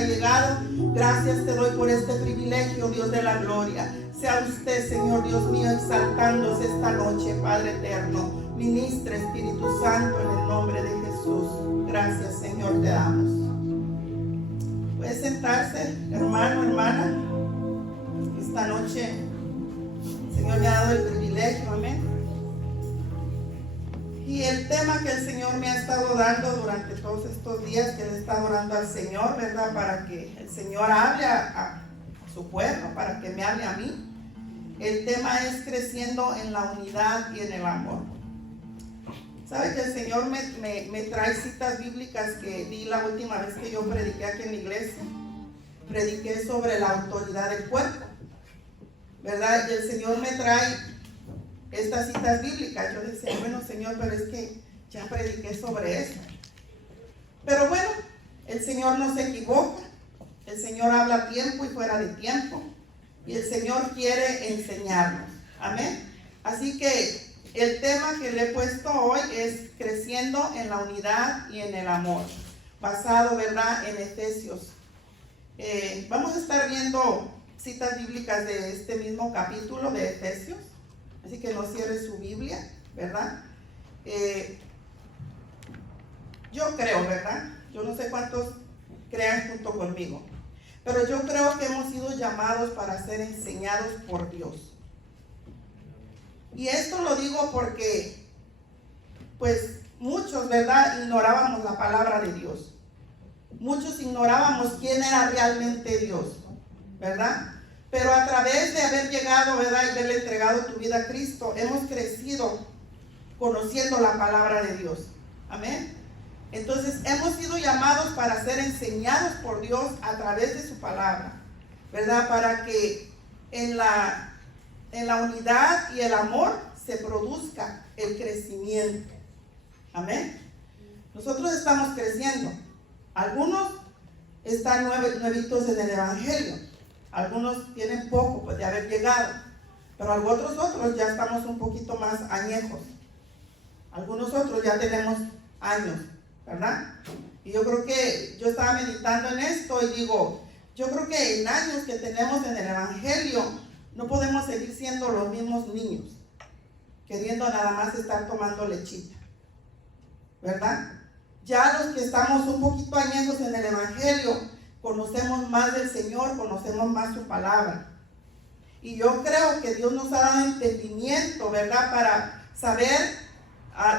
ha llegado. Gracias te doy por este privilegio, Dios de la gloria. Sea usted, Señor Dios mío, exaltándose esta noche, Padre eterno. Ministra, Espíritu Santo, en el nombre de Jesús. Gracias, Señor, te damos. Puede sentarse, hermano, hermana. Esta noche el Señor me ha dado el privilegio, amén. Y el tema que el Señor me ha estado dando durante todos estos días que le he estado orando al Señor, ¿verdad? Para que el Señor hable a su pueblo, para que me hable a mí. El tema es creciendo en la unidad y en el amor. ¿Sabe que el Señor me trae citas bíblicas que di la última vez que yo prediqué aquí en la iglesia? Prediqué sobre la autoridad del cuerpo, ¿verdad? Y el Señor me trae estas citas bíblicas. Yo decía, bueno, Señor, pero es que ya prediqué sobre eso. Pero bueno, el Señor no se equivoca. El Señor habla a tiempo y fuera de tiempo. Y el Señor quiere enseñarnos. Amén. Así que el tema que le he puesto hoy es creciendo en la unidad y en el amor, basado, ¿verdad?, en Efesios. Vamos a estar viendo citas bíblicas de este mismo capítulo de Efesios, así que no cierre su Biblia, ¿verdad? Yo creo, ¿verdad? Yo no sé cuántos crean junto conmigo, pero yo creo que hemos sido llamados para ser enseñados por Dios. Y esto lo digo porque, pues, muchos, ¿verdad?, ignorábamos la palabra de Dios. Muchos ignorábamos quién era realmente Dios, ¿verdad? Pero a través de haber llegado, ¿verdad?, y haberle entregado tu vida a Cristo, hemos crecido conociendo la palabra de Dios. Amén. Entonces, hemos sido llamados para ser enseñados por Dios a través de su palabra, ¿verdad? Para que en la unidad y el amor se produzca el crecimiento. Amén. Nosotros estamos creciendo. Algunos están nuevitos en el Evangelio. Algunos tienen poco, pues, de haber llegado. Pero otros ya estamos un poquito más añejos. Algunos otros ya tenemos años, ¿verdad? Y yo creo que yo estaba meditando en esto y digo, yo creo que en años que tenemos en el Evangelio no podemos seguir siendo los mismos niños, queriendo nada más estar tomando lechita, ¿verdad? Ya los que estamos un poquito añejos en el Evangelio, conocemos más del Señor, conocemos más su palabra. Y yo creo que Dios nos ha dado entendimiento, ¿verdad? Para saber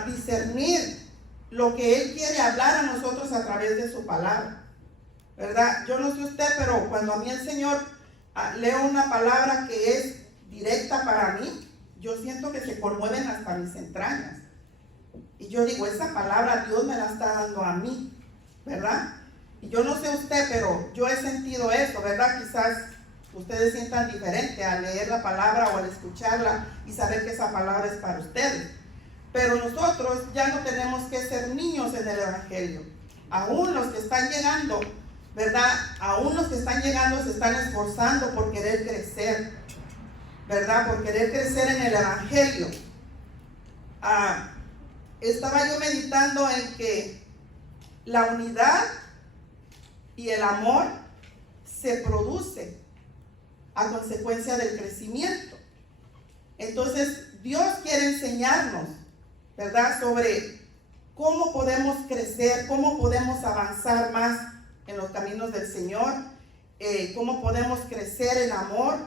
discernir lo que Él quiere hablar a nosotros a través de su palabra, ¿verdad? Yo no sé usted, pero cuando a mí el Señor leo una palabra que es directa para mí, yo siento que se conmueven hasta mis entrañas. Y yo digo, esa palabra Dios me la está dando a mí, ¿verdad? Y yo no sé usted, pero yo he sentido eso, ¿verdad? Quizás ustedes sientan diferente al leer la palabra o al escucharla y saber que esa palabra es para ustedes. Pero nosotros ya no tenemos que ser niños en el Evangelio. Aún los que están llegando, ¿verdad? Aún los que están llegando se están esforzando por querer crecer, ¿verdad? Por querer crecer en el Evangelio. Estaba yo meditando en que la unidad y el amor se produce a consecuencia del crecimiento. Entonces, Dios quiere enseñarnos, ¿verdad?, sobre cómo podemos crecer, cómo podemos avanzar más en los caminos del Señor, cómo podemos crecer en amor,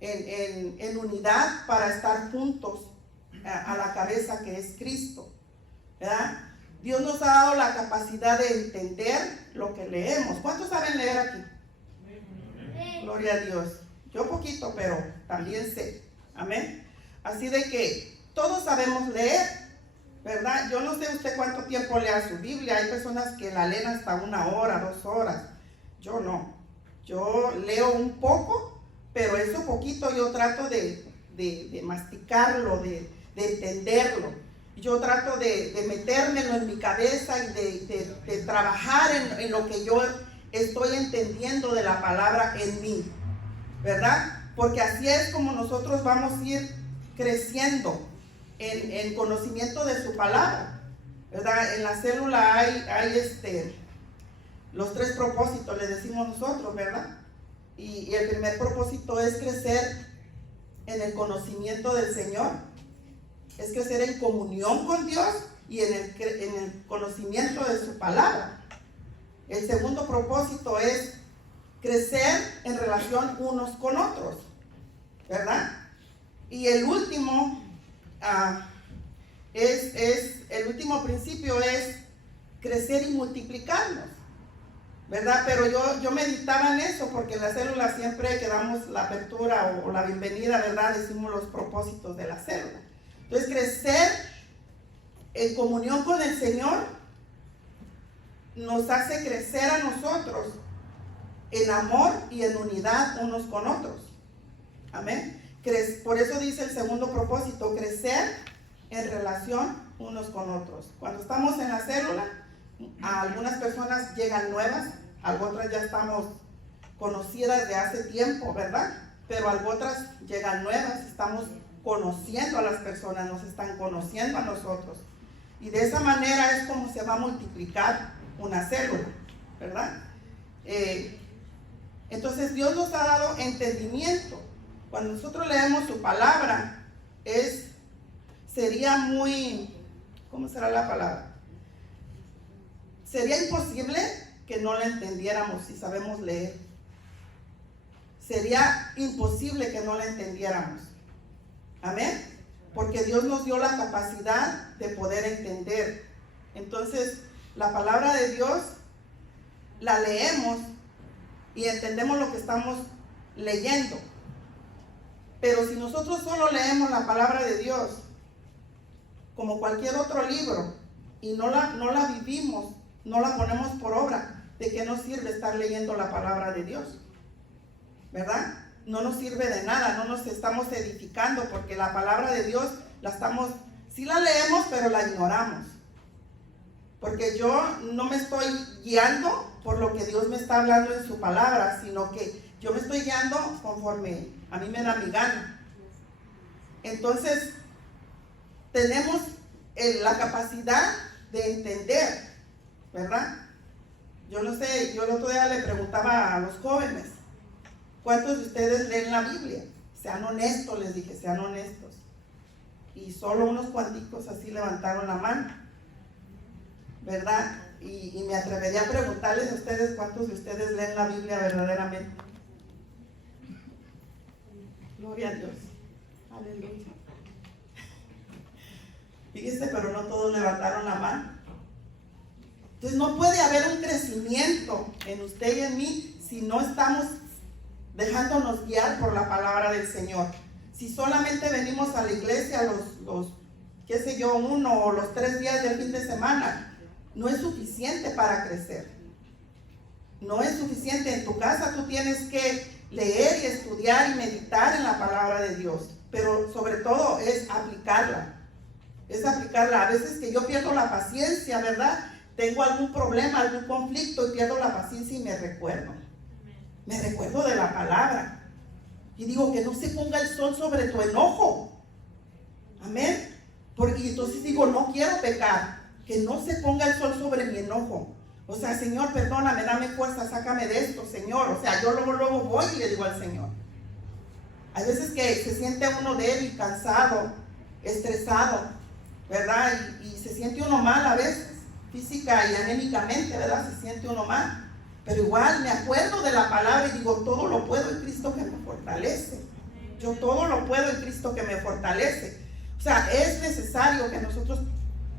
en unidad para estar juntos a la cabeza que es Cristo, ¿verdad? Dios nos ha dado la capacidad de entender lo que leemos. ¿Cuántos saben leer aquí? Gloria a Dios. Yo poquito, pero también sé. Amén. Así de que todos sabemos leer, ¿verdad? Yo no sé usted cuánto tiempo lea su Biblia. Hay personas que la leen hasta 1 hora, 2 horas. Yo no. Yo leo un poco, pero eso poquito yo trato de masticarlo, de entenderlo. Yo trato de metérmelo en mi cabeza y de trabajar en lo que yo estoy entendiendo de la palabra en mí, ¿verdad? Porque así es como nosotros vamos a ir creciendo en conocimiento de su palabra, ¿verdad? En la célula hay los 3 propósitos, le decimos nosotros, ¿verdad? Y el primer propósito es crecer en el conocimiento del Señor, es crecer en comunión con Dios y en el conocimiento de su palabra. El segundo propósito es crecer en relación unos con otros, ¿verdad? Y el último el último principio es crecer y multiplicarnos, ¿verdad? Pero yo meditaba en eso, porque en la célula siempre que damos la apertura o la bienvenida, ¿verdad? Decimos los propósitos de la célula. Entonces, crecer en comunión con el Señor nos hace crecer a nosotros en amor y en unidad unos con otros. Amén. Por eso dice el segundo propósito, crecer en relación unos con otros. Cuando estamos en la célula, a algunas personas llegan nuevas, a otras ya estamos conocidas de hace tiempo, ¿verdad? Pero a otras llegan nuevas, estamos conociendo a las personas, nos están conociendo a nosotros. Y de esa manera es como se va a multiplicar una célula, ¿verdad? Entonces Dios nos ha dado entendimiento. Cuando nosotros leemos su palabra, sería muy, ¿cómo será la palabra? Sería imposible que no la entendiéramos si sabemos leer. Sería imposible que no la entendiéramos. Amén. Porque Dios nos dio la capacidad de poder entender. Entonces, la palabra de Dios la leemos y entendemos lo que estamos leyendo. Pero si nosotros solo leemos la palabra de Dios como cualquier otro libro y no la vivimos, no la ponemos por obra, ¿de qué nos sirve estar leyendo la palabra de Dios? ¿Verdad? No nos sirve de nada, no nos estamos edificando, porque la palabra de Dios sí la leemos, pero la ignoramos. Porque yo no me estoy guiando por lo que Dios me está hablando en su palabra, sino que yo me estoy guiando conforme a mí me da mi gana. Entonces, tenemos la capacidad de entender, ¿verdad? Yo no sé, yo el otro día le preguntaba a los jóvenes, ¿cuántos de ustedes leen la Biblia? Sean honestos, les dije, sean honestos. Y solo unos cuanticos así levantaron la mano, ¿verdad? Y me atrevería a preguntarles a ustedes, ¿cuántos de ustedes leen la Biblia verdaderamente? Gloria a Dios. Aleluya. Fíjense, pero no todos levantaron la mano. Entonces no puede haber un crecimiento en usted y en mí si no estamos dejándonos guiar por la palabra del Señor. Si solamente venimos a la iglesia qué sé yo, 1 o los 3 días del fin de semana, no es suficiente para crecer. No es suficiente. En tu casa tú tienes que leer y estudiar y meditar en la palabra de Dios, pero sobre todo es aplicarla. Es aplicarla. A veces que yo pierdo la paciencia, ¿verdad? Tengo algún problema, algún conflicto y pierdo la paciencia y me recuerdo. Me recuerdo de la palabra. Y digo, que no se ponga el sol sobre tu enojo. Amén. Porque entonces digo, no quiero pecar. Que no se ponga el sol sobre mi enojo. O sea, Señor, perdóname, dame fuerza, sácame de esto, Señor. O sea, yo luego voy y le digo al Señor. Hay veces que se siente uno débil, cansado, estresado, ¿verdad? Y se siente uno mal a veces, física y anémicamente, ¿verdad? Se siente uno mal. Pero igual me acuerdo de la palabra y digo, todo lo puedo en Cristo que me fortalece. Yo todo lo puedo en Cristo que me fortalece. O sea, es necesario que nosotros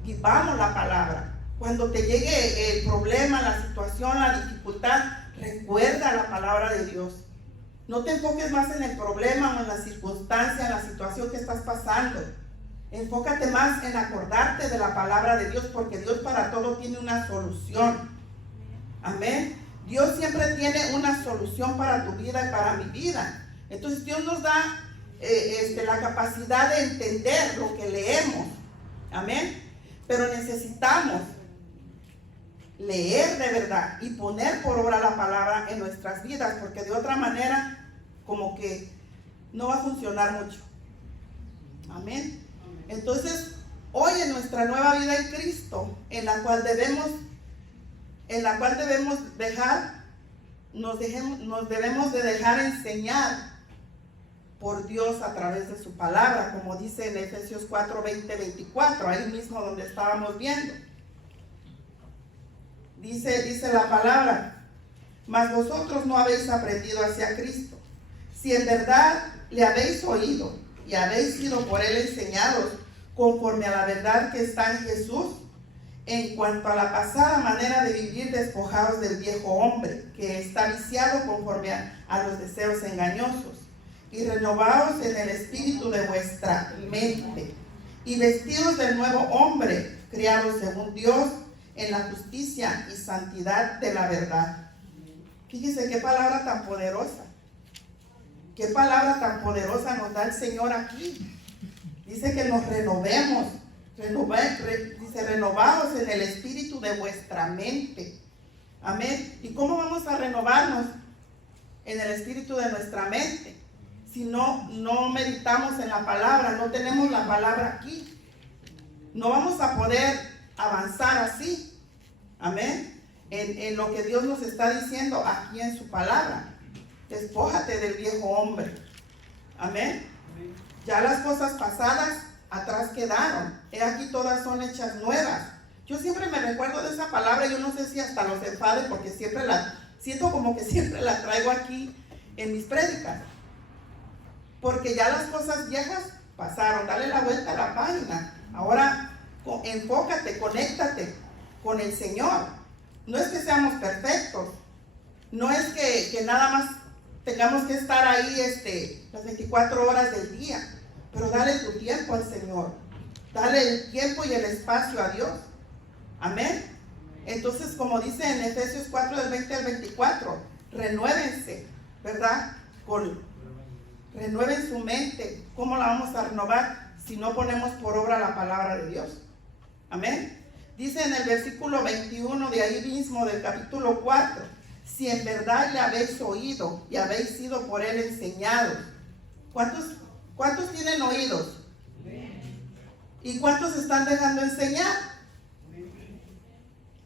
vivamos la palabra. Cuando te llegue el problema, la situación, la dificultad, recuerda la palabra de Dios. No te enfoques más en el problema o en la circunstancia, en la situación que estás pasando. Enfócate más en acordarte de la palabra de Dios, porque Dios para todo tiene una solución. Amén. Dios siempre tiene una solución para tu vida y para mi vida. Entonces Dios nos da la capacidad de entender lo que leemos. Amén. Pero necesitamos leer de verdad y poner por obra la palabra en nuestras vidas, porque de otra manera como que no va a funcionar mucho. Amén. Entonces, hoy en nuestra nueva vida en Cristo, en la cual debemos en la cual nos debemos de dejar enseñar por Dios a través de su palabra, como dice en Efesios 4, 20, 24, ahí mismo donde estábamos viendo. Dice la palabra: mas vosotros no habéis aprendido hacia Cristo, si en verdad le habéis oído y habéis sido por él enseñados conforme a la verdad que está en Jesús, en cuanto a la pasada manera de vivir, despojados del viejo hombre, que está viciado conforme a los deseos engañosos, y renovados en el espíritu de vuestra mente, y vestidos del nuevo hombre, criados según Dios, en la justicia y santidad de la verdad. Fíjese qué palabra tan poderosa. Qué palabra tan poderosa nos da el Señor aquí. Dice que nos renovemos. Dice, renovados en el espíritu de vuestra mente. Amén. ¿Y cómo vamos a renovarnos en el espíritu de nuestra mente? Si no meditamos en la palabra, no tenemos la palabra aquí, no vamos a poder avanzar así. Amén. En lo que Dios nos está diciendo aquí en su palabra. Despójate del viejo hombre. Amén. Ya las cosas pasadas atrás quedaron. He aquí todas son hechas nuevas. Yo siempre me recuerdo de esa palabra. Yo no sé si hasta los enfade, porque siento como que siempre la traigo aquí en mis prédicas. Porque ya las cosas viejas pasaron. Dale la vuelta a la página. Ahora enfócate, conéctate con el Señor. No es que seamos perfectos. No es que nada más tengamos que estar ahí las 24 horas del día. Pero dale tu tiempo al Señor. Dale el tiempo y el espacio a Dios. Amén. Entonces, como dice en Efesios 4, del 20 al 24, renuévense, ¿verdad? Renueven su mente. ¿Cómo la vamos a renovar si no ponemos por obra la palabra de Dios? Amén. Dice en el versículo 21 de ahí mismo del capítulo 4, si en verdad le habéis oído y habéis sido por él enseñados. ¿Cuántos tienen oídos? ¿Y cuántos están dejando enseñar?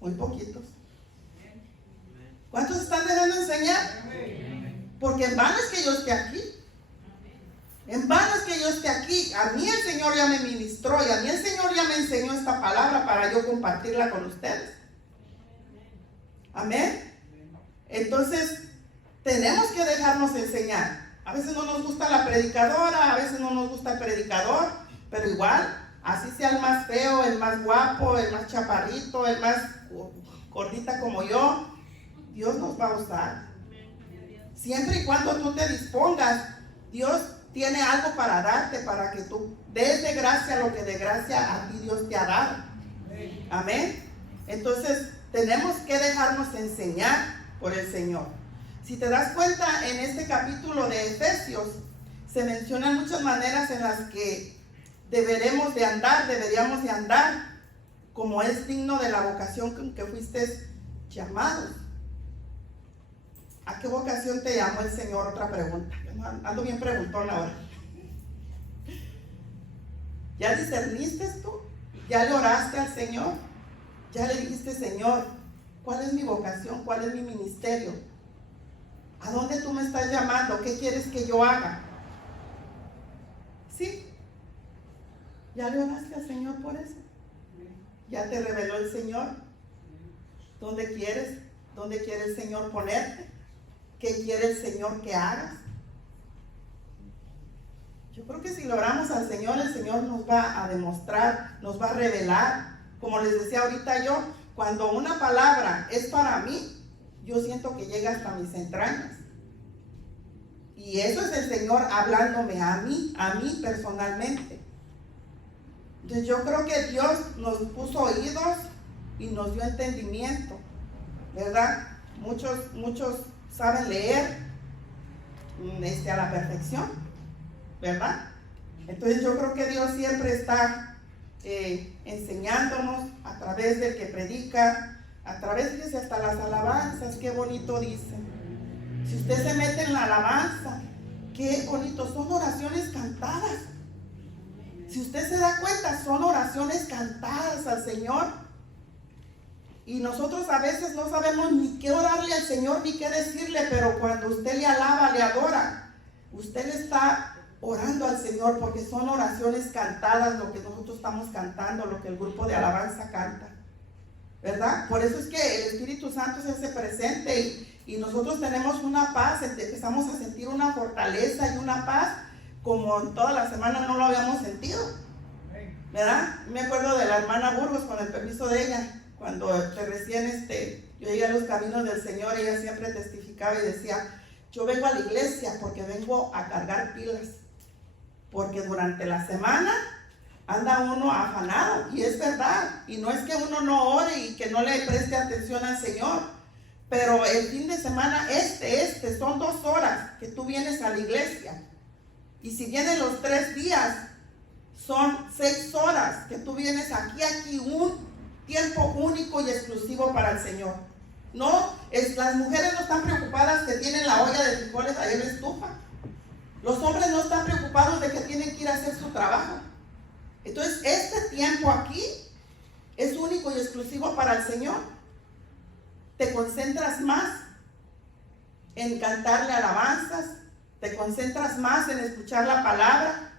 Muy poquitos. ¿Cuántos están dejando enseñar? Porque en vano es que yo esté aquí. En vano es que yo esté aquí. A mí el Señor ya me ministró y a mí el Señor ya me enseñó esta palabra para yo compartirla con ustedes. Amén. Entonces, tenemos que dejarnos enseñar. A veces no nos gusta la predicadora, a veces no nos gusta el predicador, pero igual, así sea el más feo, el más guapo, el más chaparrito, el más gordita como yo, Dios nos va a usar. Siempre y cuando tú te dispongas, Dios tiene algo para darte, para que tú des de gracia lo que de gracia a ti Dios te ha dado. Amén. Entonces, tenemos que dejarnos enseñar por el Señor. Si te das cuenta, en este capítulo de Efesios se mencionan muchas maneras en las que deberíamos de andar como es digno de la vocación con que fuiste llamados. ¿A qué vocación te llamó el Señor? Otra pregunta. Ando bien preguntón ahora. ¿Ya discerniste tú? ¿Ya le oraste al Señor? ¿Ya le dijiste, Señor, cuál es mi vocación? ¿Cuál es mi ministerio? ¿A dónde tú me estás llamando? ¿Qué quieres que yo haga? ¿Sí? ¿Ya le oraste al Señor por eso? ¿Ya te reveló el Señor? ¿Dónde quiere el Señor ponerte? ¿Qué quiere el Señor que hagas? Yo creo que si lo oramos al Señor, el Señor nos va a demostrar, nos va a revelar. Como les decía ahorita yo, cuando una palabra es para mí, yo siento que llega hasta mis entrañas. Y eso es el Señor hablándome a mí personalmente. Entonces yo creo que Dios nos puso oídos y nos dio entendimiento, ¿verdad? Muchos saben leer a la perfección, ¿verdad? Entonces yo creo que Dios siempre está enseñándonos a través del que predica, a través de hasta las alabanzas. Qué bonito dice. Si usted se mete en la alabanza, qué bonito, son oraciones cantadas. Si usted se da cuenta, son oraciones cantadas al Señor. Y nosotros a veces no sabemos ni qué orarle al Señor ni qué decirle, pero cuando usted le alaba, le adora, usted le está orando al Señor, porque son oraciones cantadas, lo que nosotros estamos cantando, lo que el grupo de alabanza canta, ¿verdad? Por eso es que el Espíritu Santo se hace presente y nosotros tenemos una paz, empezamos a sentir una fortaleza y una paz como en toda la semana no lo habíamos sentido, ¿verdad? Me acuerdo de la hermana Burgos, con el permiso de ella, cuando recién yo llegué a los caminos del Señor, ella siempre testificaba y decía: yo vengo a la iglesia porque vengo a cargar pilas, porque durante la semana anda uno afanado, y es verdad, y no es que uno no ore y que no le preste atención al Señor, pero el fin de semana son 2 horas que tú vienes a la iglesia, y si vienes los 3 días, son 6 horas que tú vienes aquí, un tiempo único y exclusivo para el Señor. No, las mujeres no están preocupadas que tienen la olla de frijoles ahí en la estufa. Los hombres no están preocupados de que tienen que ir a hacer su trabajo. Entonces, este tiempo aquí es único y exclusivo para el Señor. Te concentras más en cantarle alabanzas, te concentras más en escuchar la palabra,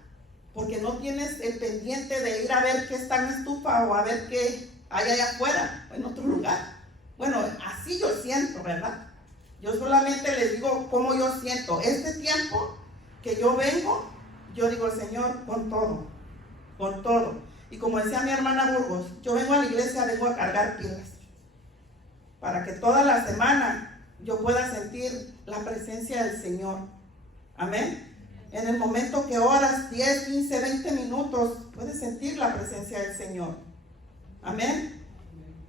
porque no tienes el pendiente de ir a ver qué está en la estufa o a ver qué hay allá afuera o en otro lugar. Bueno, así yo siento, ¿verdad? Yo solamente les digo cómo yo siento. Este tiempo que yo vengo, yo digo: Señor, con todo, con todo. Y como decía mi hermana Burgos, yo vengo a la iglesia, vengo a cargar pilas, para que toda la semana yo pueda sentir la presencia del Señor. Amén. En el momento que oras 10, 15, 20 minutos, puedes sentir la presencia del Señor. Amén.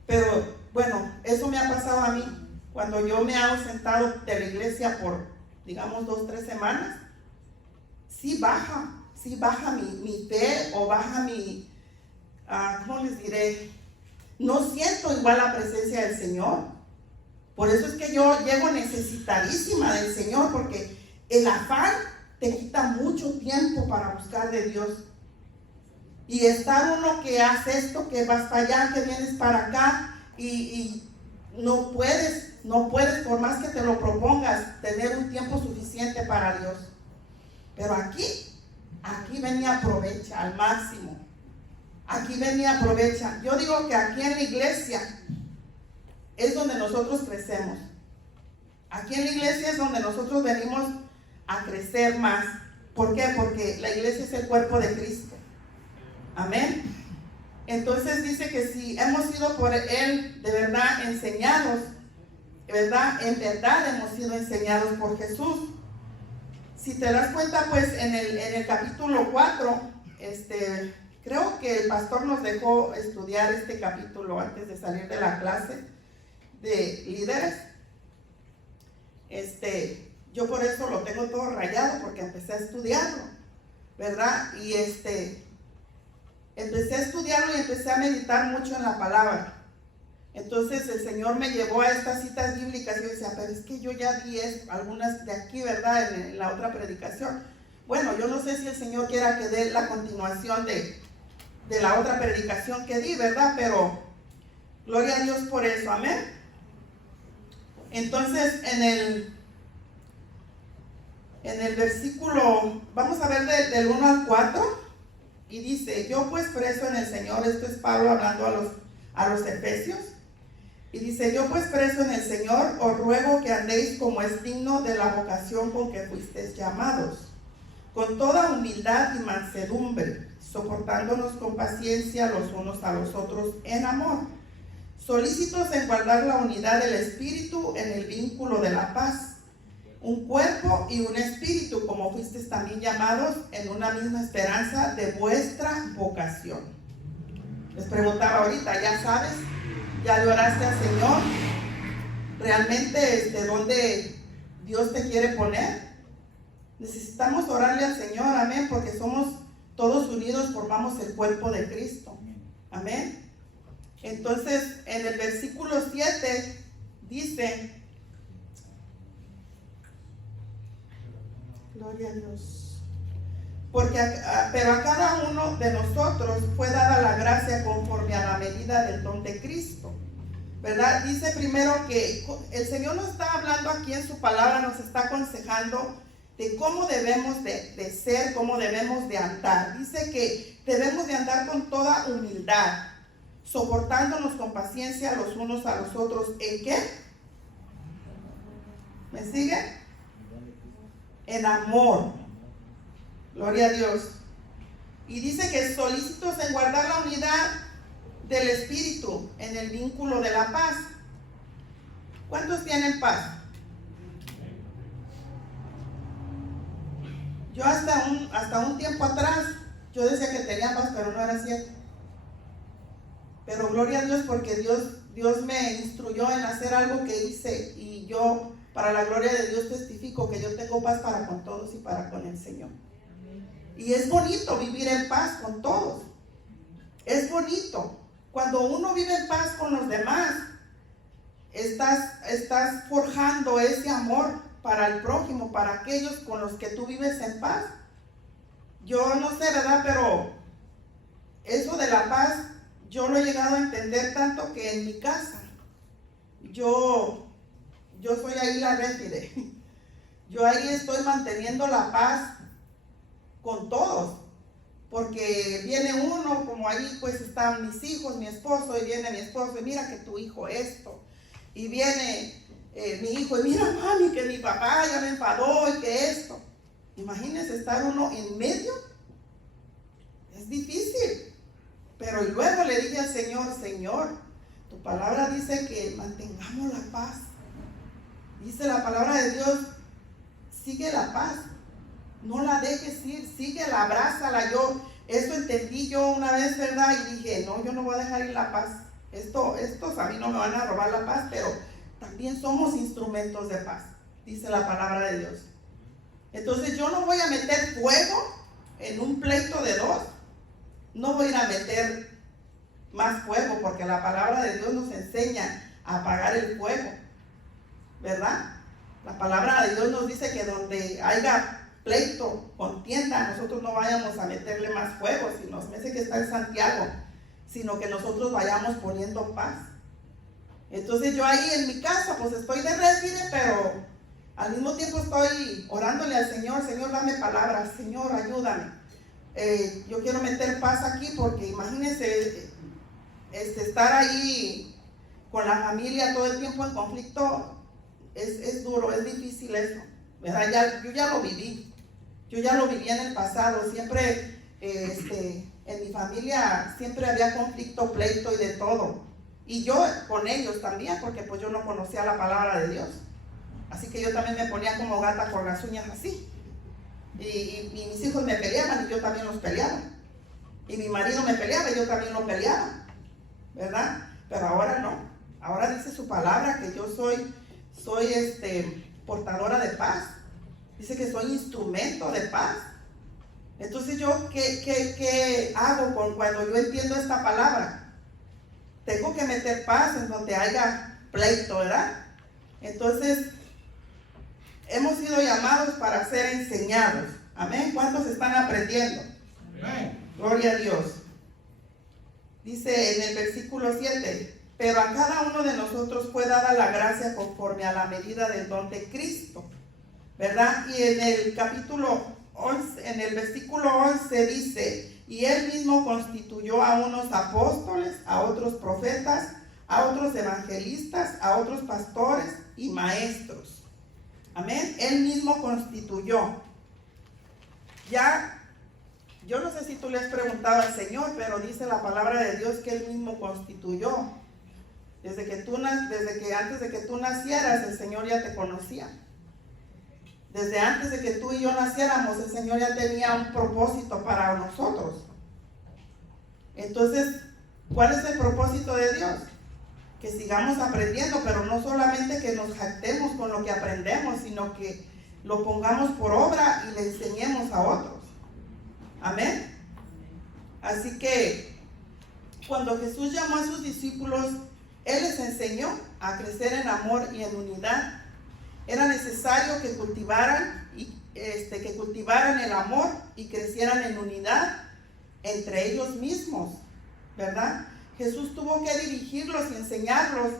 Pero bueno, eso me ha pasado a mí. Cuando yo me he ausentado de la iglesia por, digamos, 2, 3 semanas, sí baja mi fe, o baja mi, ¿cómo les diré? No siento igual la presencia del Señor. Por eso es que yo llego necesitadísima del Señor, porque el afán te quita mucho tiempo para buscar de Dios. Y estar uno que hace esto, que vas para allá, que vienes para acá, y no puedes, por más que te lo propongas, tener un tiempo suficiente para Dios. Pero aquí ven y aprovecha al máximo. Aquí ven y aprovecha. Yo digo que aquí en la iglesia es donde nosotros crecemos. Aquí en la iglesia es donde nosotros venimos a crecer más. ¿Por qué? Porque la iglesia es el cuerpo de Cristo. Amén. Entonces dice que si hemos sido por Él de verdad enseñados, ¿verdad? En verdad hemos sido enseñados por Jesús. Si te das cuenta, pues en el capítulo 4, creo que el pastor nos dejó estudiar este capítulo antes de salir de la clase de líderes. Yo por eso lo tengo todo rayado, porque empecé a estudiarlo, ¿verdad? Y empecé a estudiarlo y empecé a meditar mucho en la palabra. Entonces el Señor me llevó a estas citas bíblicas y yo decía: pero es que yo ya di algunas de aquí, ¿verdad? En la otra predicación. Bueno, yo no sé si el Señor quiera que dé la continuación de la otra predicación que di, ¿verdad? Pero gloria a Dios por eso, amén. Entonces en el versículo, vamos a ver del 1 al 4, y dice: yo pues preso en el Señor, esto es Pablo hablando a los efesios, y dice: yo pues preso en el Señor, os ruego que andéis como es digno de la vocación con que fuisteis llamados, con toda humildad y mansedumbre, soportándonos con paciencia los unos a los otros en amor, solícitos en guardar la unidad del Espíritu en el vínculo de la paz, un cuerpo y un espíritu, como fuisteis también llamados en una misma esperanza de vuestra vocación. Les preguntaba ahorita: ¿ya sabes? ¿Ya le oraste al Señor? ¿Realmente dónde Dios te quiere poner? Necesitamos orarle al Señor, amén, porque somos todos unidos, formamos el cuerpo de Cristo, amén. Entonces en el versículo 7 dice: gloria a Dios, pero a cada uno de nosotros fue dada la gracia conforme a la medida del don de Cristo. ¿verdad? Dice primero que el Señor nos está hablando aquí en su palabra, nos está aconsejando de cómo debemos de ser, cómo debemos de andar. Dice que debemos de andar con toda humildad, soportándonos con paciencia los unos a los otros. ¿En qué? ¿Me sigue? En amor. Gloria a Dios. Y dice que solícitos en guardar la unidad del Espíritu en el vínculo de la paz. ¿Cuántos tienen paz? Yo hasta un tiempo atrás, yo decía que tenía paz, pero no era cierto. Pero gloria a Dios, porque Dios me instruyó en hacer algo que hice, y yo, para la gloria de Dios, testifico que yo tengo paz para con todos y para con el Señor. Y es bonito vivir en paz con todos. Es bonito. Cuando uno vive en paz con los demás, estás forjando ese amor para el prójimo, para aquellos con los que tú vives en paz. Yo no sé, ¿verdad? Pero eso de la paz, yo lo he llegado a entender tanto que en mi casa, yo soy ahí la réfide. Yo ahí estoy manteniendo la paz con todos. Porque viene uno, como ahí pues están mis hijos, mi esposo, y viene mi esposo, y mira que tu hijo esto. Y viene mi hijo, y mira mami, que mi papá ya me enfadó, y que esto. Imagínense estar uno en medio. Es difícil. Pero luego le dije al Señor, Señor, tu palabra dice que mantengamos la paz. Dice la palabra de Dios, sigue la paz. No la dejes ir, síguela, abrázala. Eso entendí yo una vez, ¿verdad? Y dije, no, yo no voy a dejar ir la paz. Estos a mí no me van a robar la paz, pero también somos instrumentos de paz, dice la palabra de Dios. Entonces yo no voy a meter fuego en un pleito de dos. No voy a ir a meter más fuego, porque la palabra de Dios nos enseña a apagar el fuego, ¿verdad? La palabra de Dios nos dice que donde haya pleito, contienda, nosotros no vayamos a meterle más fuego, sino me dice que está en Santiago, sino que nosotros vayamos poniendo paz. Entonces yo ahí en mi casa pues estoy de réfide, pero al mismo tiempo estoy orándole al Señor, Señor dame palabras, Señor ayúdame. Yo quiero meter paz aquí, porque imagínense estar ahí con la familia todo el tiempo en conflicto. Es duro, es difícil eso, ¿verdad? Yo ya lo viví. Yo ya lo viví en el pasado. Siempre, en mi familia, siempre había conflicto, pleito y de todo. Y yo con ellos también, porque pues yo no conocía la palabra de Dios. Así que yo también me ponía como gata con las uñas así. Y mis hijos me peleaban y yo también los peleaba. Y mi marido me peleaba y yo también lo peleaba, ¿verdad? Pero ahora no. Ahora dice su palabra que yo soy portadora de paz. Dice que soy instrumento de paz. Entonces yo, ¿qué hago cuando yo entiendo esta palabra? Tengo que meter paz en donde haya pleito, ¿verdad? Entonces, hemos sido llamados para ser enseñados. Amén. ¿Cuántos están aprendiendo? Amén. Gloria a Dios. Dice en el versículo 7, pero a cada uno de nosotros fue dada la gracia conforme a la medida del don de Cristo, ¿verdad? Y en el capítulo 11, en el versículo 11 dice, y él mismo constituyó a unos apóstoles, a otros profetas, a otros evangelistas, a otros pastores y maestros. Amén. Él mismo constituyó. Ya, yo no sé si tú le has preguntado al Señor, pero dice la palabra de Dios que él mismo constituyó. Desde que antes de que tú nacieras, el Señor ya te conocía. Desde antes de que tú y yo naciéramos, el Señor ya tenía un propósito para nosotros. Entonces, ¿cuál es el propósito de Dios? Que sigamos aprendiendo, pero no solamente que nos jactemos con lo que aprendemos, sino que lo pongamos por obra y le enseñemos a otros. Amén. Así que, cuando Jesús llamó a sus discípulos, Él les enseñó a crecer en amor y en unidad. Era necesario que cultivaran el amor y crecieran en unidad entre ellos mismos, ¿verdad? Jesús tuvo que dirigirlos y enseñarlos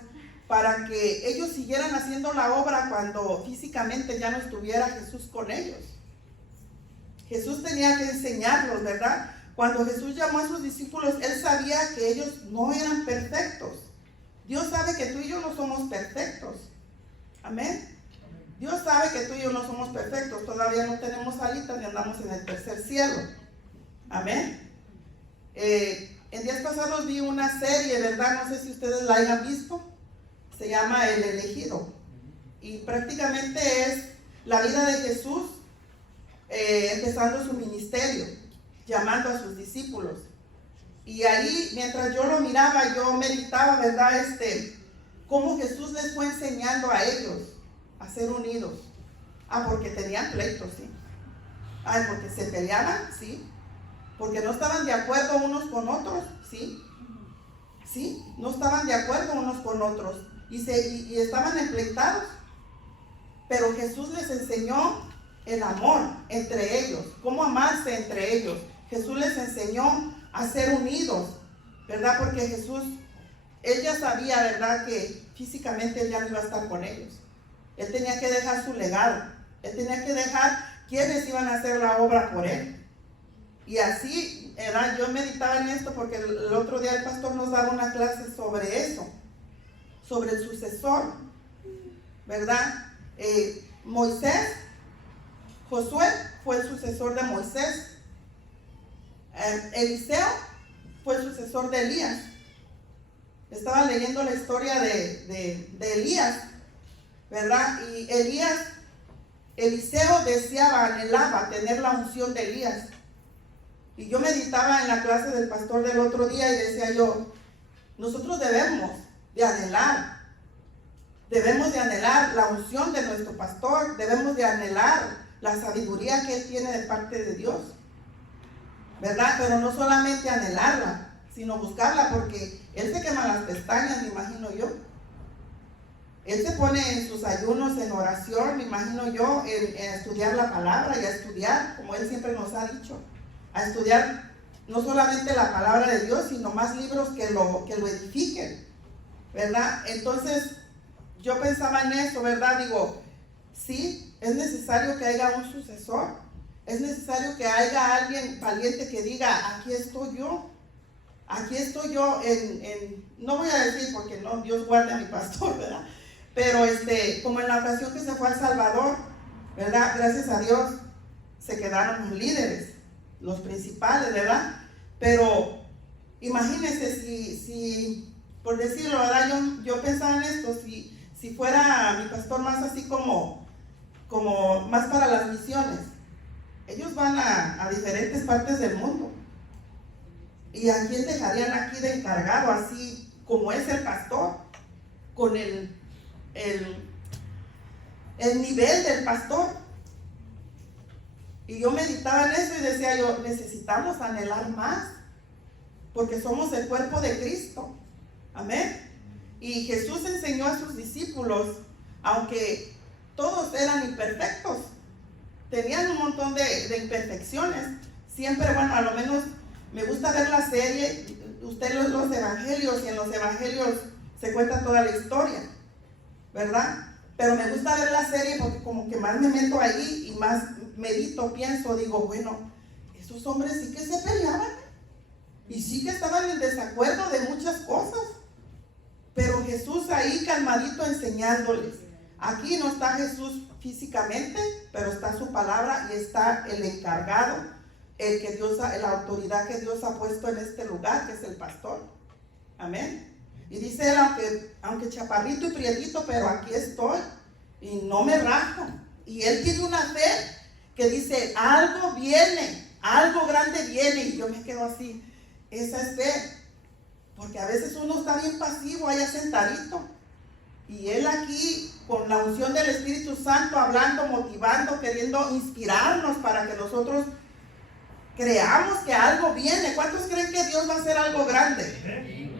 para que ellos siguieran haciendo la obra cuando físicamente ya no estuviera Jesús con ellos. Jesús tenía que enseñarlos, ¿verdad? Cuando Jesús llamó a sus discípulos, Él sabía que ellos no eran perfectos. Dios sabe que tú y yo no somos perfectos. Amén. Dios sabe que tú y yo no somos perfectos. Todavía no tenemos alitas ni andamos en el tercer cielo. Amén. En días pasados vi una serie, ¿verdad? No sé si ustedes la hayan visto. Se llama El Elegido. Y prácticamente es la vida de Jesús empezando su ministerio, llamando a sus discípulos. Y ahí, mientras yo lo miraba, yo meditaba, ¿verdad? Cómo Jesús les fue enseñando a ellos a ser unidos. Porque tenían pleitos, sí. Porque se peleaban, sí. Porque no estaban de acuerdo unos con otros, sí. Sí, no estaban de acuerdo unos con otros. Y estaban empleitados. Pero Jesús les enseñó el amor entre ellos, cómo amarse entre ellos. Jesús les enseñó a ser unidos, ¿verdad? Porque Jesús, Él ya sabía, ¿verdad? Que físicamente Él ya no iba a estar con ellos. Él tenía que dejar su legado. Él tenía que dejar quienes iban a hacer la obra por Él. Y así, ¿verdad? Yo meditaba en esto porque el otro día el pastor nos daba una clase sobre eso, sobre el sucesor, ¿verdad? Moisés, Josué fue el sucesor de Moisés. Eliseo fue el sucesor de Elías. Estaba leyendo la historia de Elías, ¿verdad? Y Eliseo deseaba, anhelaba tener la unción de Elías. Y yo meditaba en la clase del pastor del otro día y decía yo, nosotros debemos de anhelar la unción de nuestro pastor, debemos de anhelar la sabiduría que Él tiene de parte de Dios, ¿verdad? Pero no solamente anhelarla, sino buscarla, porque Él se quema las pestañas, me imagino yo. Él se pone en sus ayunos, en oración, me imagino yo, en estudiar la palabra y a estudiar, como Él siempre nos ha dicho, a estudiar no solamente la palabra de Dios, sino más libros que lo edifiquen, ¿verdad? Entonces, yo pensaba en eso, ¿verdad? Digo, sí, es necesario que haya un sucesor. Es necesario que haya alguien valiente que diga, aquí estoy yo. Aquí estoy yo no voy a decir porque no, Dios guarde a mi pastor, ¿verdad? Pero como en la ocasión que se fue a El Salvador, ¿verdad? Gracias a Dios se quedaron los líderes, los principales, ¿verdad? Pero imagínense si por decirlo, ¿verdad? Yo pensaba en esto, si fuera mi pastor más así como más para las misiones. Ellos van a diferentes partes del mundo. ¿Y a quién dejarían aquí de encargado, así como es el pastor? Con el nivel del pastor. Y yo meditaba en eso y decía yo, necesitamos anhelar más, porque somos el cuerpo de Cristo. Amén. Y Jesús enseñó a sus discípulos, aunque todos eran imperfectos, tenían un montón de imperfecciones. Siempre, bueno, a lo menos me gusta ver la serie, usted los evangelios, y en los evangelios se cuenta toda la historia, ¿verdad? Pero me gusta ver la serie porque como que más me meto ahí y más medito, pienso, digo, bueno, esos hombres sí que se peleaban y sí que estaban en desacuerdo de muchas cosas, pero Jesús ahí calmadito enseñándoles. Aquí no está Jesús físicamente, pero está su palabra y está el encargado, la autoridad que Dios ha puesto en este lugar, que es el pastor. Amén. Y dice él, aunque chaparrito y prietito, pero aquí estoy y no me rajo. Y él tiene una fe que dice, algo viene, algo grande viene. Y yo me quedo así, esa es fe. Porque a veces uno está bien pasivo, allá sentadito. Y él aquí, con la unción del Espíritu Santo, hablando, motivando, queriendo inspirarnos para que nosotros creamos que algo viene. ¿Cuántos creen que Dios va a hacer algo grande?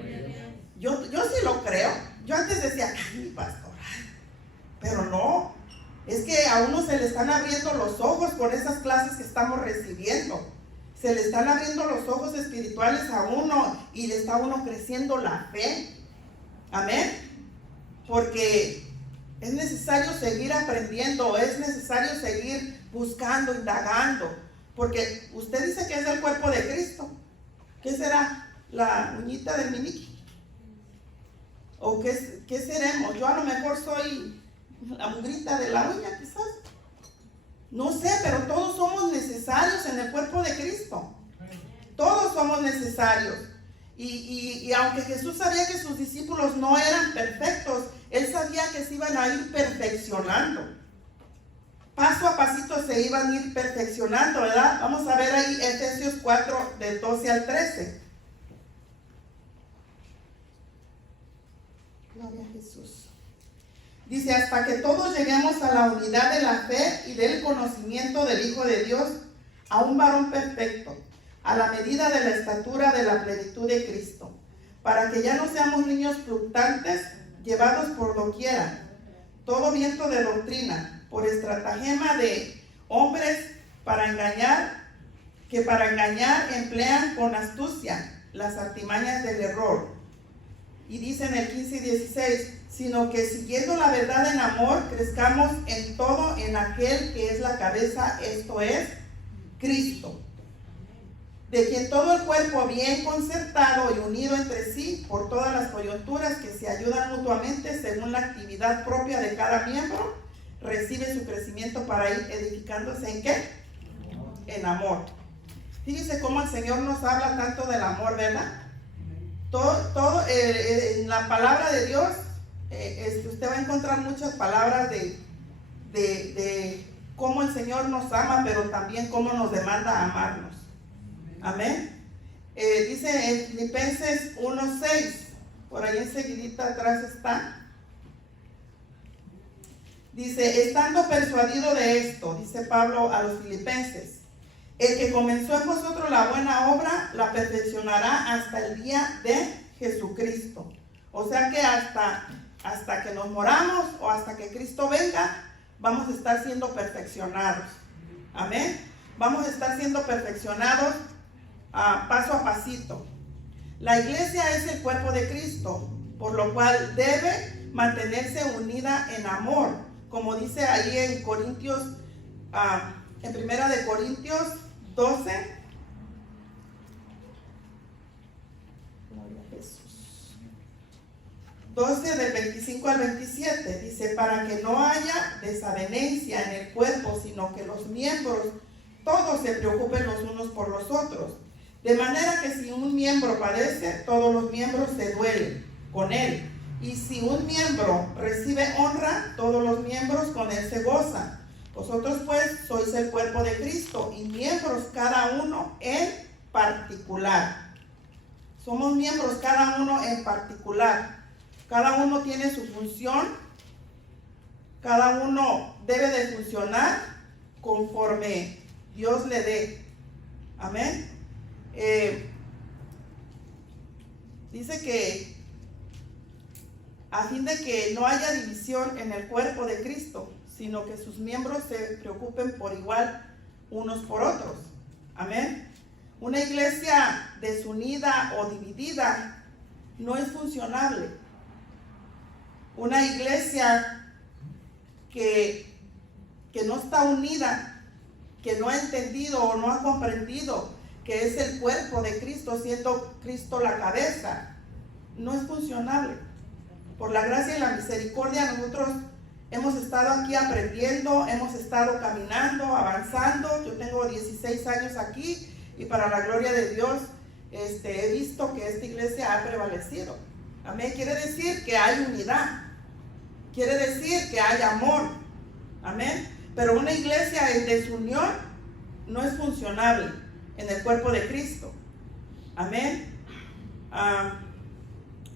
Yo sí lo creo. Yo antes decía, ay, mi pastor, pero no. Es que a uno se le están abriendo los ojos con esas clases que estamos recibiendo. Se le están abriendo los ojos espirituales a uno y le está uno creciendo la fe. Amén. porque es necesario seguir aprendiendo, es necesario seguir buscando, indagando, porque usted dice que es el cuerpo de Cristo. ¿Qué será? ¿La uñita del meñique? ¿O qué seremos? Yo a lo mejor soy la mugrita de la uña, quizás. No sé, pero todos somos necesarios en el cuerpo de Cristo. Todos somos necesarios. Y aunque Jesús sabía que sus discípulos no eran perfectos, Él sabía que se iban a ir perfeccionando. Paso a pasito se iban a ir perfeccionando, ¿verdad? Vamos a ver ahí Efesios 4, del 12 al 13. Gloria a Jesús. Dice, hasta que todos lleguemos a la unidad de la fe y del conocimiento del Hijo de Dios, a un varón perfecto, a la medida de la estatura de la plenitud de Cristo, para que ya no seamos niños fluctuantes, llevados por doquiera, todo viento de doctrina, por estratagema de hombres para engañar emplean con astucia las artimañas del error. Y dice en el 15 y 16, sino que siguiendo la verdad en amor, crezcamos en todo en aquel que es la cabeza, esto es, Cristo, de quien todo el cuerpo bien concertado y unido entre sí por todas las coyunturas que se ayudan mutuamente según la actividad propia de cada miembro, recibe su crecimiento para ir edificándose ¿en qué? En amor. Fíjese cómo el Señor nos habla tanto del amor, ¿verdad? Todo en la palabra de Dios, usted va a encontrar muchas palabras de cómo el Señor nos ama, pero también cómo nos demanda amarnos. Amén. Dice en Filipenses 1:6, por ahí enseguidita atrás está. Dice, estando persuadido de esto, dice Pablo a los filipenses, el que comenzó en vosotros la buena obra, la perfeccionará hasta el día de Jesucristo. O sea que hasta que nos moramos o hasta que Cristo venga, vamos a estar siendo perfeccionados. Amén. Vamos a estar siendo perfeccionados paso a pasito. La iglesia es el cuerpo de Cristo, por lo cual debe mantenerse unida en amor, como dice ahí en Corintios, en Primera de Corintios 12. Gloria a Jesús. 12 del 25 al 27 dice, para que no haya desavenencia en el cuerpo, sino que los miembros todos se preocupen los unos por los otros. De manera que si un miembro padece, todos los miembros se duelen con él. Y si un miembro recibe honra, todos los miembros con él se gozan. Vosotros pues sois el cuerpo de Cristo y miembros cada uno en particular. Somos miembros cada uno en particular. Cada uno tiene su función. Cada uno debe de funcionar conforme Dios le dé. Amén. Dice que a fin de que no haya división en el cuerpo de Cristo, sino que sus miembros se preocupen por igual unos por otros. Amén. Una iglesia desunida o dividida no es funcionable. Una iglesia que no está unida, que no ha entendido o no ha comprendido que es el cuerpo de Cristo, siendo Cristo la cabeza, no es funcionable. Por la gracia y la misericordia nosotros hemos estado aquí aprendiendo, hemos estado caminando, avanzando. Yo tengo 16 años aquí y para la gloria de Dios he visto que esta iglesia ha prevalecido. Amén. Quiere decir que hay unidad, quiere decir que hay amor. Amén. Pero una iglesia en desunión no es funcionable en el cuerpo de Cristo. Amén.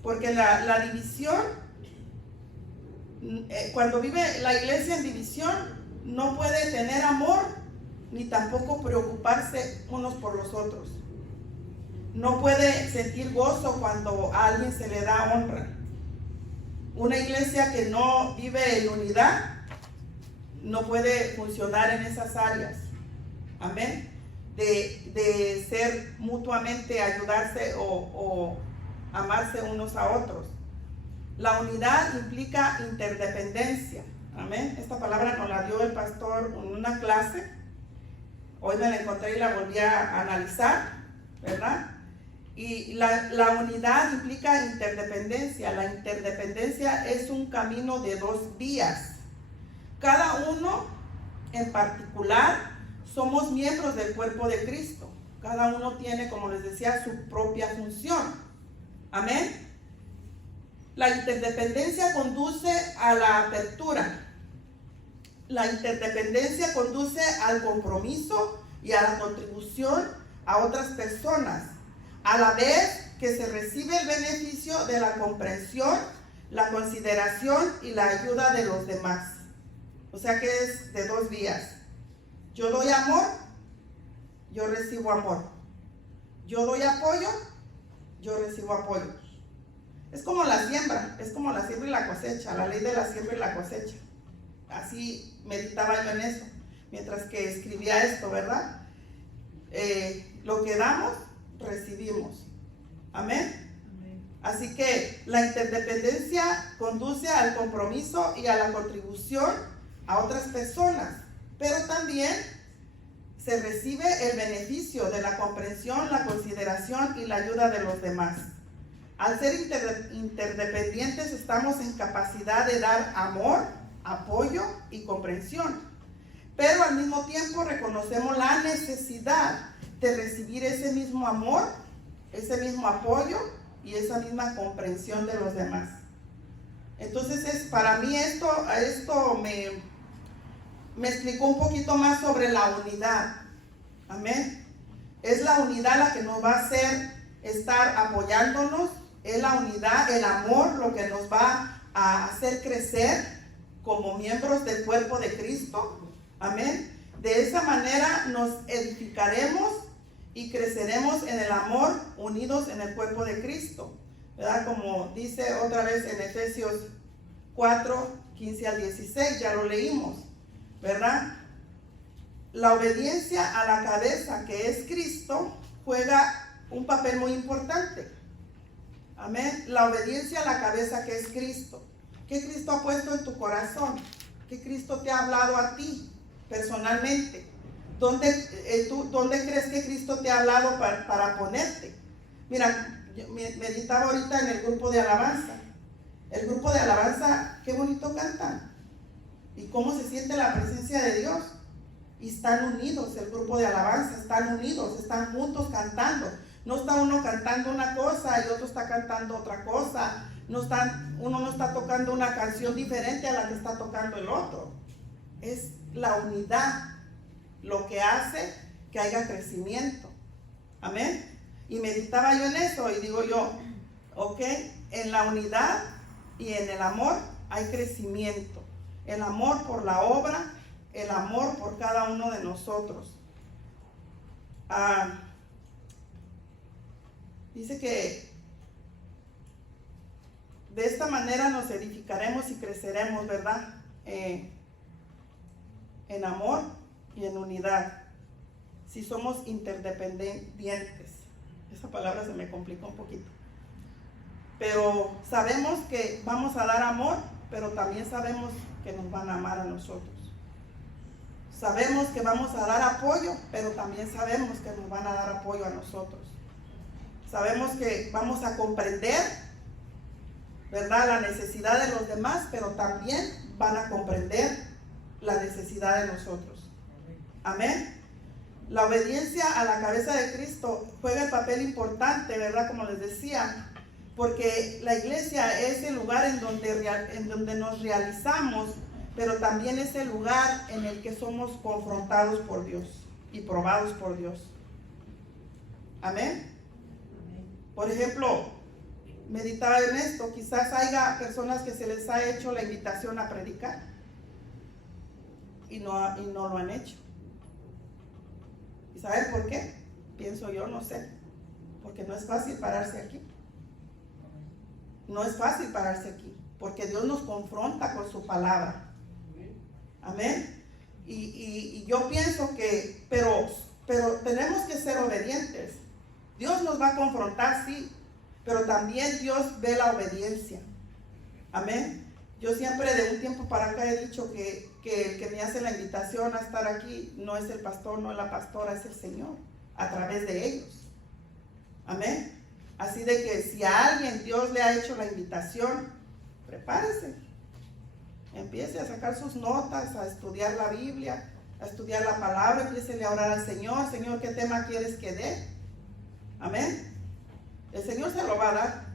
Porque la división, cuando vive la iglesia en división, no puede tener amor ni tampoco preocuparse unos por los otros. No puede sentir gozo cuando a alguien se le da honra. Una iglesia que no vive en unidad no puede funcionar en esas áreas. Amén. De ser mutuamente, ayudarse o amarse unos a otros. La unidad implica interdependencia. Amén. Esta palabra nos la dio el pastor en una clase. Hoy me la encontré y la volví a analizar, ¿verdad? Y la unidad implica interdependencia. La interdependencia es un camino de dos vías. Cada uno en particular somos miembros del cuerpo de Cristo. Cada uno tiene, como les decía, su propia función. Amén. La interdependencia conduce a la apertura. La interdependencia conduce al compromiso y a la contribución a otras personas, a la vez que se recibe el beneficio de la comprensión, la consideración y la ayuda de los demás. O sea que es de dos vías. Yo doy amor, yo recibo amor. Yo doy apoyo, yo recibo apoyo. Es como la siembra y la cosecha, la ley de la siembra y la cosecha. Así meditaba yo en eso, mientras que escribía esto, ¿verdad? Lo que damos, recibimos. Amén. Así que la interdependencia conduce al compromiso y a la contribución a otras personas, pero también se recibe el beneficio de la comprensión, la consideración y la ayuda de los demás. Al ser interdependientes estamos en capacidad de dar amor, apoyo y comprensión, pero al mismo tiempo reconocemos la necesidad de recibir ese mismo amor, ese mismo apoyo y esa misma comprensión de los demás. Entonces para mí esto me explicó un poquito más sobre la unidad. Amén. Es la unidad la que nos va a hacer estar apoyándonos. Es la unidad, el amor, lo que nos va a hacer crecer como miembros del cuerpo de Cristo. Amén. De esa manera nos edificaremos y creceremos en el amor, unidos en el cuerpo de Cristo, ¿verdad? Como dice otra vez en Efesios 4, 15 al 16, ya lo leímos, ¿verdad? La obediencia a la cabeza, que es Cristo, juega un papel muy importante. Amén. La obediencia a la cabeza, que es Cristo. ¿Qué Cristo ha puesto en tu corazón? ¿Qué Cristo te ha hablado a ti personalmente? ¿Dónde crees que Cristo te ha hablado para ponerte? Mira, yo meditaba ahorita en el grupo de alabanza. El grupo de alabanza, qué bonito cantan. Y cómo se siente la presencia de Dios. Y están unidos, el grupo de alabanza, están unidos, están juntos cantando. No está uno cantando una cosa y otro está cantando otra cosa. Uno no está tocando una canción diferente a la que está tocando el otro. Es la unidad lo que hace que haya crecimiento. Amén. Y meditaba yo en eso y digo yo, ok, en la unidad y en el amor hay crecimiento. El amor por la obra, el amor por cada uno de nosotros. Dice que de esta manera nos edificaremos y creceremos, ¿verdad? En amor y en unidad. Si somos interdependientes. Esa palabra se me complicó un poquito. Pero sabemos que vamos a dar amor, pero también sabemos que nos van a amar a nosotros. Sabemos que vamos a dar apoyo, pero también sabemos que nos van a dar apoyo a nosotros. Sabemos que vamos a comprender, ¿verdad?, la necesidad de los demás, pero también van a comprender la necesidad de nosotros. Amén. La obediencia a la cabeza de Cristo juega el papel importante, ¿verdad?, como les decía, porque la iglesia es el lugar en donde nos realizamos, pero también es el lugar en el que somos confrontados por Dios y probados por Dios. Amén. Por ejemplo, meditaba en esto, quizás haya personas que se les ha hecho la invitación a predicar y no lo han hecho. ¿Y saben por qué? Pienso yo, no sé, porque no es fácil pararse aquí. No es fácil pararse aquí, porque Dios nos confronta con su palabra. Amén. Y yo pienso que, pero tenemos que ser obedientes. Dios nos va a confrontar, sí, pero también Dios ve la obediencia. Amén. Yo siempre de un tiempo para acá he dicho que el que me hace la invitación a estar aquí no es el pastor, no es la pastora, es el Señor, a través de ellos. Amén. Así de que si a alguien Dios le ha hecho la invitación, prepárese. Empiece a sacar sus notas, a estudiar la Biblia, a estudiar la palabra, empiece a orar al Señor. Señor, ¿qué tema quieres que dé? Amén. El Señor se lo va a dar.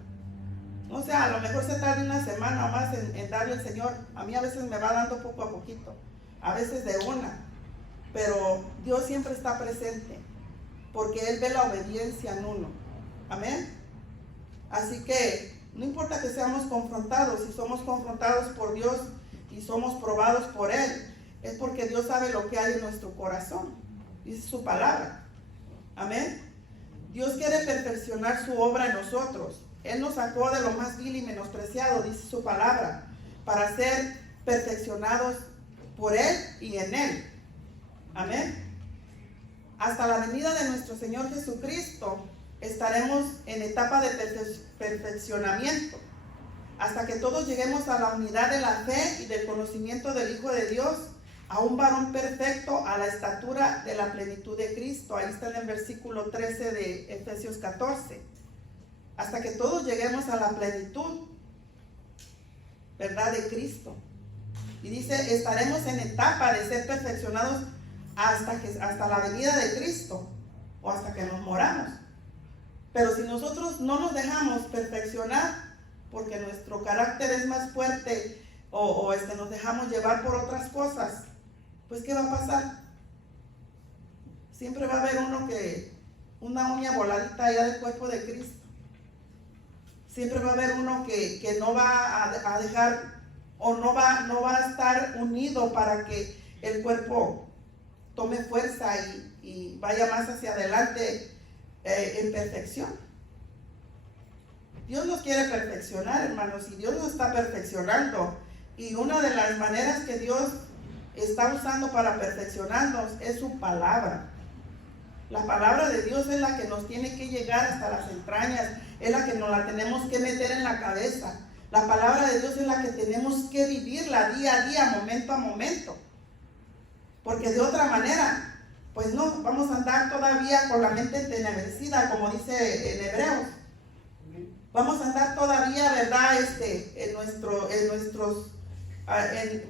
O sea, a lo mejor se tarda una semana o más en darle el Señor. A mí a veces me va dando poco a poquito, a veces de una. Pero Dios siempre está presente, porque Él ve la obediencia en uno. Amén. Así que no importa que seamos confrontados, si somos confrontados por Dios y somos probados por Él, es porque Dios sabe lo que hay en nuestro corazón. Dice su palabra. Amén. Dios quiere perfeccionar su obra en nosotros. Él nos sacó de lo más vil y menospreciado, dice su palabra, para ser perfeccionados por Él y en Él. Amén. Hasta la venida de nuestro Señor Jesucristo estaremos en etapa de perfeccionamiento, hasta que todos lleguemos a la unidad de la fe y del conocimiento del Hijo de Dios, a un varón perfecto, a la estatura de la plenitud de Cristo. Ahí está en el versículo 13 de Efesios 14. Hasta que todos lleguemos a la plenitud, ¿verdad?, de Cristo. Y dice, estaremos en etapa de ser perfeccionados hasta la venida de Cristo, o hasta que nos moramos. Pero si nosotros no nos dejamos perfeccionar, porque nuestro carácter es más fuerte, o nos dejamos llevar por otras cosas, pues ¿qué va a pasar? Siempre va a haber una uña voladita allá del cuerpo de Cristo. Siempre va a haber uno que no va a dejar, o no va a estar unido para que el cuerpo tome fuerza y vaya más hacia adelante en perfección. Dios nos quiere perfeccionar, hermanos, y Dios nos está perfeccionando. Y una de las maneras que Dios está usando para perfeccionarnos es su palabra. La palabra de Dios es la que nos tiene que llegar hasta las entrañas, es la que nos la tenemos que meter en la cabeza. La palabra de Dios es la que tenemos que vivirla día a día, momento a momento. Porque de otra manera, pues no, vamos a andar todavía con la mente entenebrecida, como dice en Hebreos. Vamos a andar todavía, ¿verdad?,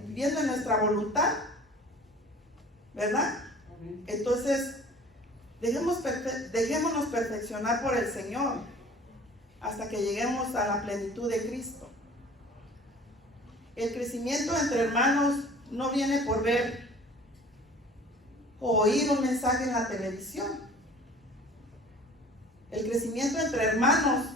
viviendo en nuestra voluntad, ¿verdad? Entonces, dejémonos perfeccionar por el Señor hasta que lleguemos a la plenitud de Cristo. El crecimiento entre hermanos no viene por ver o oír un mensaje en la televisión. El crecimiento entre hermanos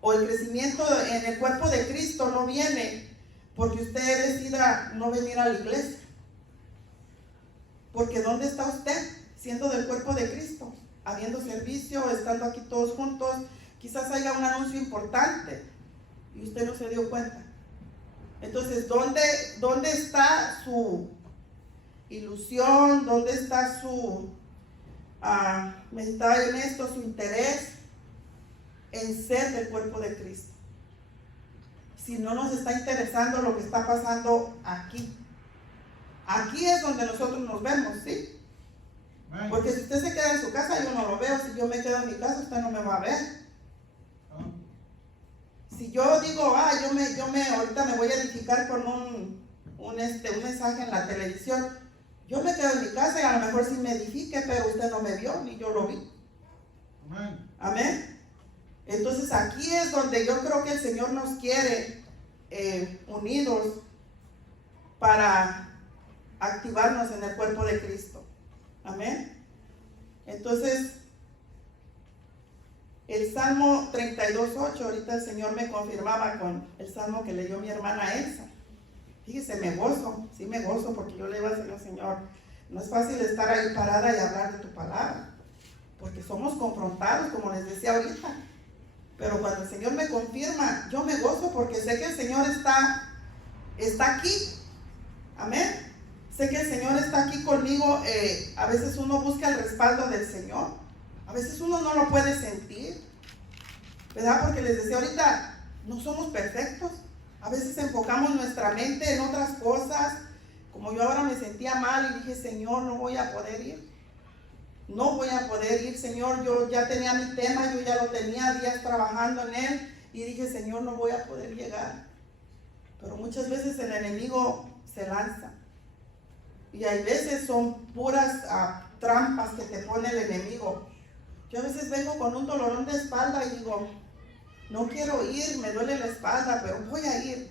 o el crecimiento en el cuerpo de Cristo no viene porque usted decida no venir a la iglesia. Porque ¿dónde está usted siendo del cuerpo de Cristo? Habiendo servicio, estando aquí todos juntos. Quizás haya un anuncio importante y usted no se dio cuenta. Entonces, ¿dónde está su ilusión? ¿Dónde está su su interés en ser del cuerpo de Cristo? Si no nos está interesando lo que está pasando aquí. Aquí es donde nosotros nos vemos, ¿sí? Porque si usted se queda en su casa, yo no lo veo. Si yo me quedo en mi casa, usted no me va a ver. Si yo digo, ahorita me voy a edificar con un mensaje en la televisión, yo me quedo en mi casa y a lo mejor sí me edifique, pero usted no me vio, ni yo lo vi. Amén. Amén. Entonces aquí es donde yo creo que el Señor nos quiere unidos para activarnos en el cuerpo de Cristo. Amén. Entonces, el Salmo 32:8, ahorita el Señor me confirmaba con el Salmo que leyó mi hermana Elsa. Fíjese, me gozo, sí me gozo, porque yo le iba a decir al Señor, no es fácil estar ahí parada y hablar de tu palabra, porque somos confrontados, como les decía ahorita. Pero cuando el Señor me confirma, yo me gozo porque sé que el Señor está aquí. Amén. Sé que el Señor está aquí conmigo. A veces uno busca el respaldo del Señor. A veces uno no lo puede sentir, ¿verdad? Porque les decía ahorita, no somos perfectos. A veces enfocamos nuestra mente en otras cosas. Como yo ahora me sentía mal y dije, Señor, no voy a poder ir. No voy a poder ir, Señor. Yo ya tenía mi tema, yo ya lo tenía días trabajando en él. Y dije, Señor, no voy a poder llegar. Pero muchas veces el enemigo se lanza. Y hay veces son puras trampas que te pone el enemigo. Yo a veces vengo con un dolorón de espalda y digo, no quiero ir, me duele la espalda, pero voy a ir.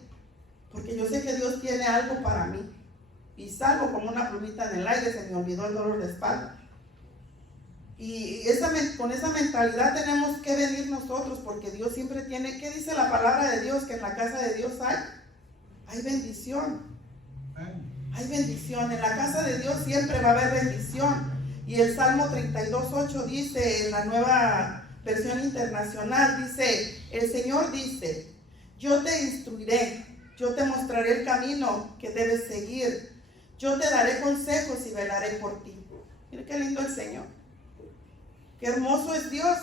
Porque yo sé que Dios tiene algo para mí. Y salgo como una plumita en el aire, se me olvidó el dolor de espalda. Y con esa mentalidad tenemos que venir nosotros, porque Dios siempre tiene, ¿qué dice la palabra de Dios? Que en la casa de Dios hay bendición. Hay bendición. En la casa de Dios siempre va a haber bendición. Y el Salmo 32:8 dice, en la Nueva Versión Internacional, dice, el Señor dice, yo te instruiré, yo te mostraré el camino que debes seguir, yo te daré consejos y velaré por ti. Mira qué lindo el Señor. Qué hermoso es Dios.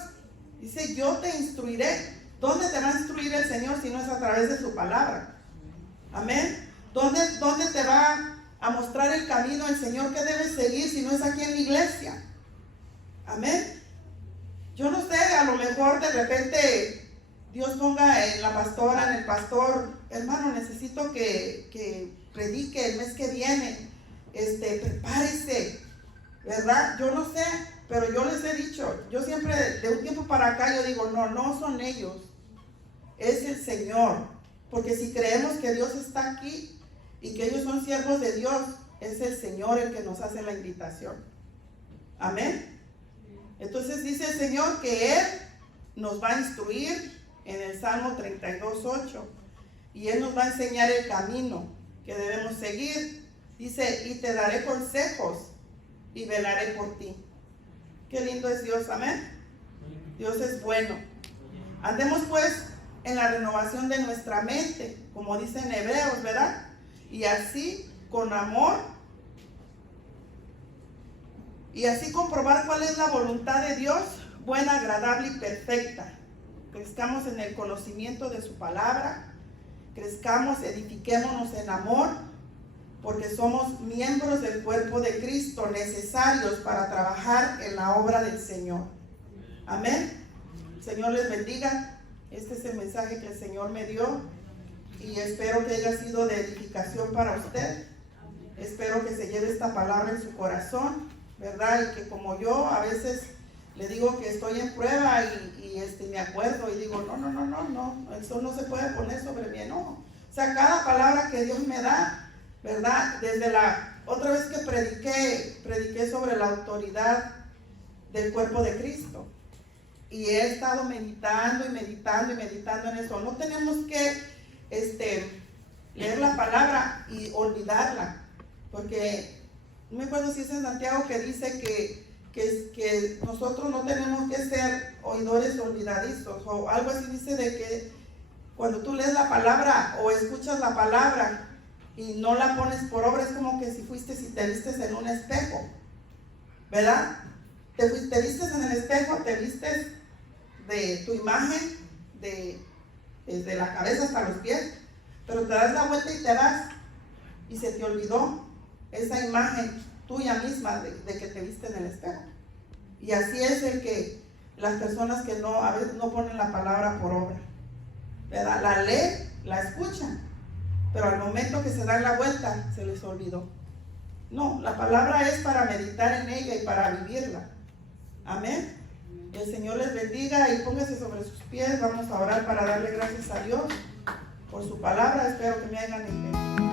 Dice, yo te instruiré. ¿Dónde te va a instruir el Señor si no es a través de su palabra? Amén. ¿Dónde te va a mostrar el camino el Señor que debes seguir si no es aquí en la iglesia? Amén. Yo no sé, a lo mejor de repente Dios ponga en la pastora, en el pastor, hermano, necesito que predique el mes que viene, prepárese, ¿verdad? Yo no sé, pero yo les he dicho, yo siempre de un tiempo para acá yo digo, no son ellos, es el Señor, porque si creemos que Dios está aquí y que ellos son siervos de Dios, es el Señor el que nos hace la invitación. Amén. Entonces dice el Señor que Él nos va a instruir en el Salmo 32:8 y Él nos va a enseñar el camino que debemos seguir. Dice, y te daré consejos y velaré por ti. Qué lindo es Dios, amén. Dios es bueno. Andemos pues en la renovación de nuestra mente, como dice en Hebreos, ¿verdad? Y así, con amor, y así comprobar cuál es la voluntad de Dios, buena, agradable y perfecta. Crezcamos en el conocimiento de su palabra, crezcamos, edifiquémonos en amor, porque somos miembros del cuerpo de Cristo, necesarios para trabajar en la obra del Señor. Amén. El Señor les bendiga. Este es el mensaje que el Señor me dio y espero que haya sido de edificación para usted. Espero que se lleve esta palabra en su corazón, ¿verdad? Y que como yo a veces le digo que estoy en prueba y me acuerdo y digo, no, eso no se puede poner sobre mi enojo. O sea, cada palabra que Dios me da, ¿verdad? Desde la otra vez que prediqué sobre la autoridad del cuerpo de Cristo. Y he estado meditando en eso. No tenemos que leer la palabra y olvidarla, porque no me acuerdo si es en Santiago que dice que nosotros no tenemos que ser oidores olvidadizos, o algo así dice de que cuando tú lees la palabra o escuchas la palabra y no la pones por obra, es como que si te vistes en un espejo, ¿verdad? Te vistes en el espejo, te vistes de tu imagen, desde la cabeza hasta los pies, pero te das la vuelta y te vas, y se te olvidó esa imagen tuya misma de que te viste en el espejo. Y así es las personas que a veces no ponen la palabra por obra, ¿verdad? La leen, la escuchan, pero al momento que se dan la vuelta, se les olvidó. No, la palabra es para meditar en ella y para vivirla. Amén. El Señor les bendiga y póngase sobre sus pies. Vamos a orar para darle gracias a Dios por su palabra. Espero que me hayan entendido.